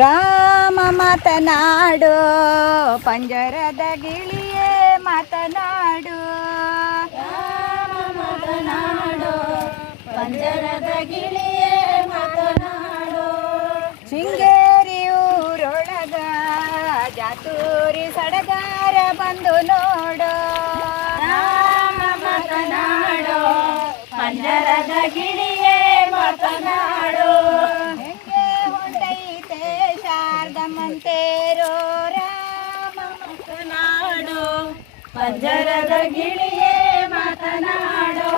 ರಾಮ ಮಾತನಾಡು ಪಂಜರದ ಗಿಳಿಯೇ ಮಾತನಾಡು. ರಾಮ ಮಾತನಾಡು ಪಂಜರದ ಗಿಳಿಯೇ ಮಾತನಾಡು. ಶೃಂಗೇರಿ ಊರೊಳಗ ಜಾತೂರಿ ಸಡಗಾರ ಬಂದು ನೋಡು. ರಾಮ ಮಾತನಾಡು ಪಂಜರದ ಗಿಳಿಯೇ ಮಾತನಾಡು. ಹೆಂಗೆ ಹೊಂಟೈತೆ ಶಾರದಮ್ಮಂತೇರೋ ರಾಮ ಮಾತನಾಡು ಪಂಜರದ ಗಿಳಿಯೇ ಮಾತನಾಡು.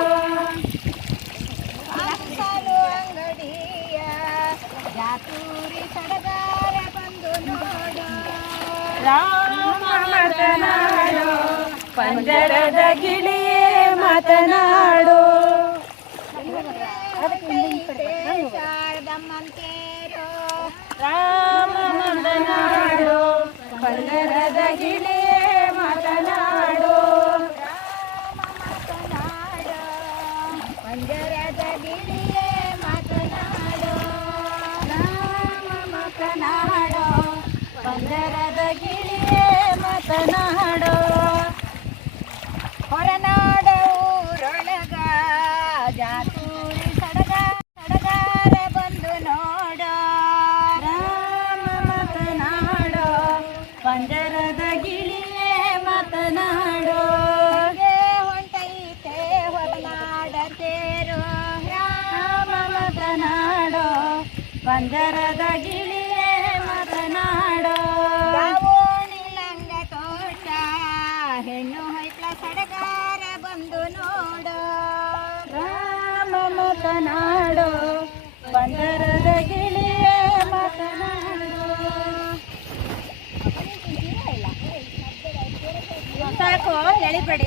ಸಾಲು ಅಂಗಡಿಯ ಜಾತೂರಿ ಸಡಗಾರ ಬಂದು ನೋಡು. ರಾಮ ಮಾತನಾಡು ಪಂಜರದ ಗಿಳಿಯೇ ಮಾತನಾಡು. ಶಾರದಮ್ಮಂತೇರೋ ರಾಮ ಮಾತನಾಡು ಪಂಜರದ ಗಿಳಿಯೇ ಮಾತನಾಡು. ಮಾತನಾಡು ಪಂಜರದ ಗಿಳಿಯೇ ಮಾತನಾಡು. ರಾಮ ಮಾತನಾಡು ಪಂಜರದ ಗಿಳಿಯೇ ಮಾತನಾಡು. ಹೊರನಾಡ ಊರೊಳಗ ಜಾತೂರಿ ಸಡಗಾರ ಬಂದು ನೋಡು. ರಾಮ ಮಾತನಾಡು ಪಂಜರದ ಗಿಳಿಯೇ ಮಾತನಾಡು. ಹೀಗೆ ಹೊಂಟೈತೆ ಹೊರನಾಡ ತೇರು. ರಾಮ ಮಾತನಾಡು ಪಂಜರದ ಗಿಳಿಯೇ ಮಾತನಾಡು. ದಾವೋಣಿ ಲಂಗ ತೋಟ ಹೆಣ್ಣು ಹೊಯ್ಕ್ಳ ಸಡಗಾರ ಬಂದು ನೋಡು. ರಾಮ ಮಾತನಾಡು ಪಂಜರದ ಗಿಳಿಯೇ ಮಾತನಾಡು. ಸಾಕು ಎಳಿಬೇಡಿ.